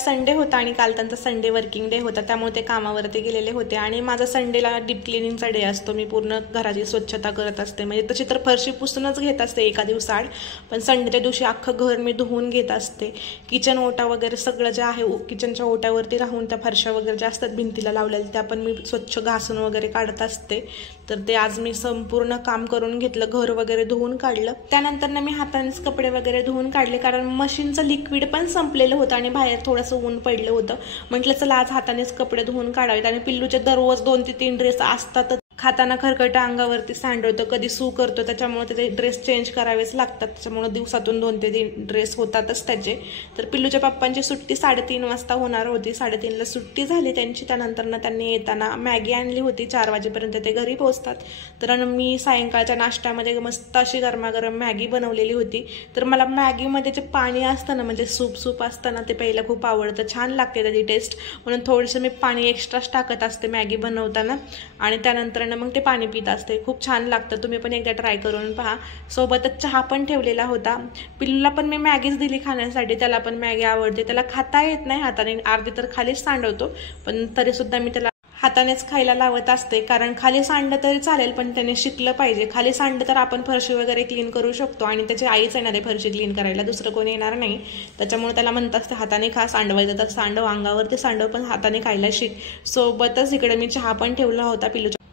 Sunday होता आणि काल त्यांचा संडे वर्किंग डे होता, त्यामुळे ते कामावरती गेलेले होते आणि माझा संडेला डीप क्लिनिंगचा डे असतो. मी पूर्ण घराची स्वच्छता करत असते, म्हणजे तशी तर फरशी पुसूनच घेत असते एका दिवसाआड, पण संडेच्या दिवशी अख्खं घर मी धुवून घेत असते. किचन ओटा वगैरे सगळं जे आहे किचनच्या ओट्यावरती राहून त्या फरशा वगैरे ज्या असतात भिंतीला लावलेल्या त्या पण मी स्वच्छ घासून वगैरे काढत असते. तर ते आज मी संपूर्ण काम करून घेतलं, घर वगैरे धुवून काढलं. त्यानंतर मी हातानेच कपडे वगैरे धुवून काढले, कारण मशीनचं लिक्विड पण संपलेलं होतं आणि बाहेर थोडंसं ऊन पडलं होतं. म्हटलं चला आज हातानेच कपडे धुवून काढावेत. आणि पिल्लूचे दररोज 2 ते 3 ड्रेस असतात. खाताना खरकट अंगावरती सांडवतं, कधी सू करतो, त्याच्यामुळे त्याचे ड्रेस चेंज करावेच लागतात. त्याच्यामुळे दिवसातून 2 ते 3 ड्रेस होतातच त्याचे. तर पिल्लूच्या पप्पांची सुट्टी 3:30 वाजता होणार होती. 3:30ला सुट्टी झाली त्यांची. त्यानंतर त्यांनी येताना मॅगी आणली होती. 4 वाजेपर्यंत ते घरी पोहोचतात. तर मी सायंकाळच्या नाश्त्यामध्ये मस्त अशी गरमागरम मॅगी बनवलेली होती. तर मला मॅगीमध्ये जे पाणी असतं ना, म्हणजे सूप असतं ना, ते पहिलं खूप आवडतं, छान लागते त्याची टेस्ट, म्हणून थोडंसं मी पाणी एक्स्ट्राच टाकत असते मॅगी बनवताना आणि त्यानंतर मग ते पाणी पित असते. खूप छान लागतं, तुम्ही पण एकदा ट्राय करून पहा. सोबतच चहा पण ठेवलेला होता. पिल्लूला पण मी मॅगीच दिली खाण्यासाठी, त्याला पण मॅगी आवडते. त्याला खाता येत नाही हाताने, अर्धी तर खालीच सांडवतो, पण तरी सुद्धा मी त्याला हातानेच खायला लावत असते, कारण खाली सांडलं तरी चालेल पण त्याने शिकलं पाहिजे. खाली सांडलं तर आपण फरशी वगैरे क्लीन करू शकतो आणि त्याची आईच येणार आहे फरशी क्लीन करायला, दुसरं कोणी येणार नाही. त्याच्यामुळे त्याला म्हणत असते हाताने खा, सांडवायचं तर सांडव, अंगावरती सांडव, पण हाताने खायला शिक. सोबतच इकडे मी चहा पण ठेवला होता.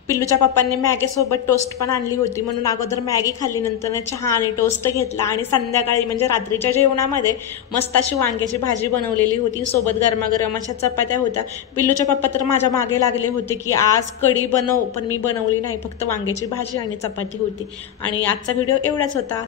पिल्लूच्या पप्पांनी मॅगी सोबत टोस्ट पण आणली होती, म्हणून अगोदर मॅगी खाल्ली, नंतर चहा आणि टोस्ट घेतला. आणि संध्याकाळी म्हणजे रात्रीच्या जेवणामध्ये मस्त अशी वांग्याची भाजी बनवलेली होती, सोबत गरमागरम अशा चपात्या होत्या. पिल्लूच्या पप्पा तर माझ्या मागे लागले होते की आज कढी बनव, पण मी बनवली नाही, फक्त वांग्याची भाजी आणि चपाती होती. आणि आजचा व्हिडिओ एवढाच होता.